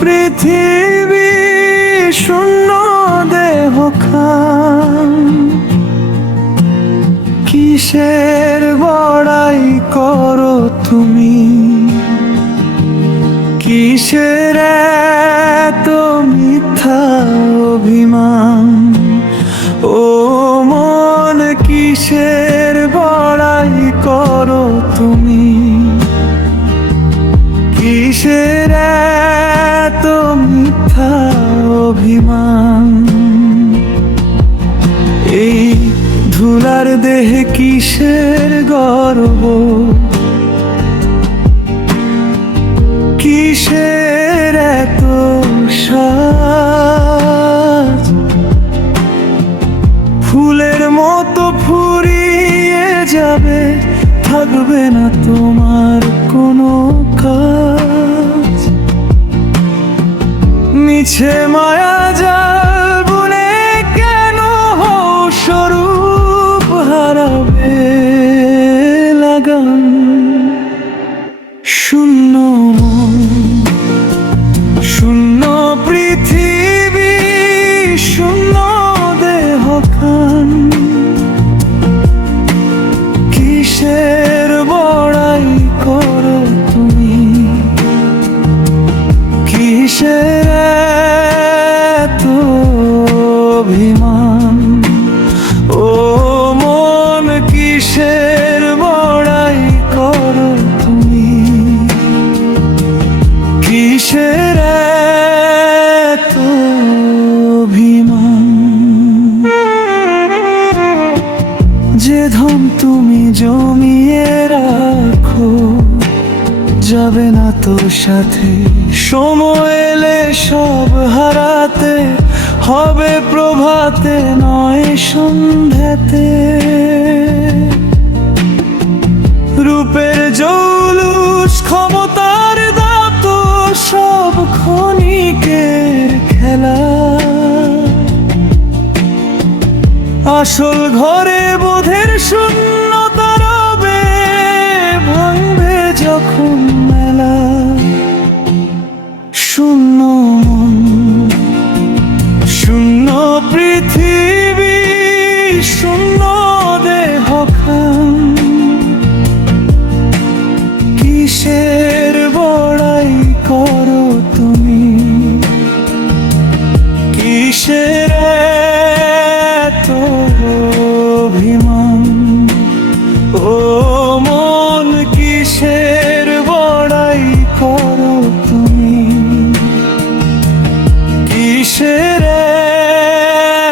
পৃথিবী শূন্য দেহখান, কিসের বড়াই করো তুমি, কিসের এত মিথ্যা অভিমান। ও মন কিসের বড়াই করো তুমি, কিসের এত মিথ্যা অভিমান। এই ধুলার দেহে কিসের গর্ব, কিসের এত সাজ। ফুলের মতো ফুরিয়ে যাবে, থাকবে না তোমার কোনো কাজ। মিছে মায়া জাল বুনে কেন স্বরূপ হারাবে লাগান। শূন্য মন, শূন্য পৃথিবী, শূন্য দেহখান, কিসের বড়াই করো তুমি, কিসের এত অভিমান। ও মন কিসের বড়াই করো তুমি, কিসের এত অভিমান। যে ধন তুমি জমিয়ে রাখো, যাবে না তোর সাথে। সময় এলে সব হারাতে হবে, প্রভাতে নয় সন্ধ্যাতে। রূপের জৌলুস ক্ষমতার দাত, সব ক্ষণিকের খেলা। আসল ঘরে বোধের শূন্যতা রবে, ভাঙবে যখন মেলা। শূন্য মন, শূন্য পৃথিবী, শূন্য দেহখান, কিসের বড়াই করো তুমি, কিসের এত অভিমান। ও মন কিসের বড়াই করো তুমি, কিসের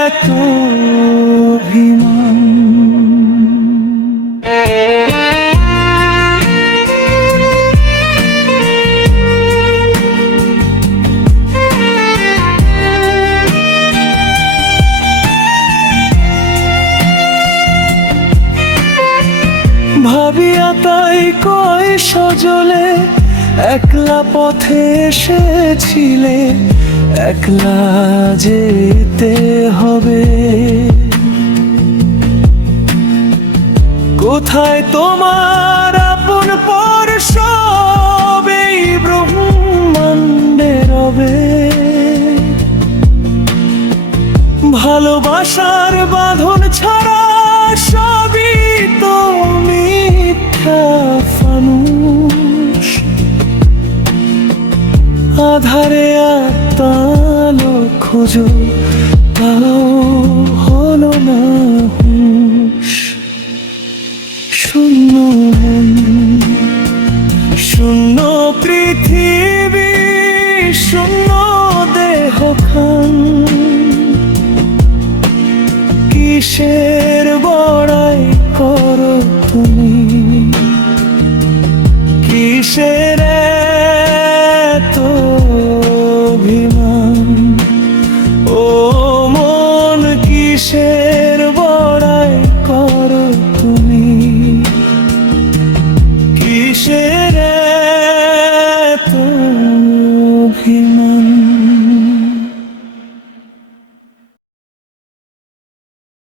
এত অভিমান। ভাবিয়া তাই কয় সজলে, একলা পথে এসেছিলে, একলা যেতে হবে। কোথায় তোমার আপন পর, সব এই ব্রহ্মাণ্ডে রবে। ভালোবাসার বাঁধন ছাড়া সবই তো মিথ্যা ফানুষ। আধারে আত্মালো খোঁজো, তাও হলো না হুঁশ। শূন্য মন, শূন্য পৃথিবী, শূন্য দেহখান, কিসের বড়াই করো তুমি, কিসের এত অভিমান। ও মন কিসের বড়াই করো তুমি, কিসের এত অভিমান।